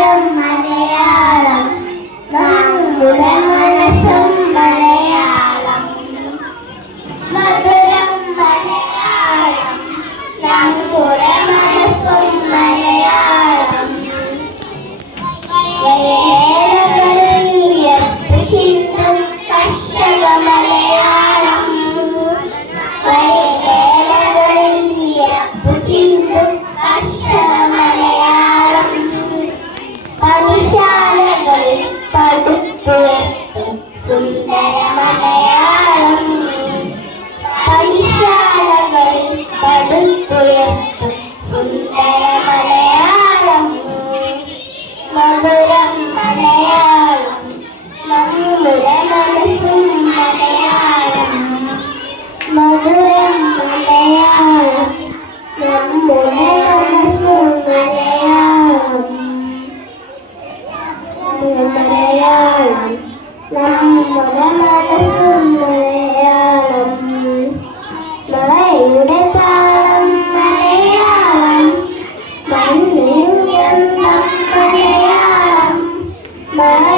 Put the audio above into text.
മധുരം മലയാളം നമ്മുടെ മനസ്സും മലയാളം മധുരം മലയാളം നമ്മുടെ മനസ്സും മലയാളം വയലുകളിൽ വിയർപ്പ് ചിന്തും കർഷക മലയാളം വയലുകളിൽ വിയർപ്പ് ചിന്തും കർഷക മലയാളം പണിശാലകളിൽ പടുത്തുയർത്തും സുന്ദര മലയാളം പണിശാലകളിൽ പടുത്തുയർത്തും സുന്ദര മലയാളം മധുരം മലയാളം നമ്മുടെ മനസ്സും മലയാളം മധുരം മലയാളം നമ്മുടെ മനസ്സും മലയാളം മലയാളം നമ്മുടെ മനസ്സും മലയാളം മഴയുടെ താളം മലയാളം മണ്ണിൽ മലയാളം മഴ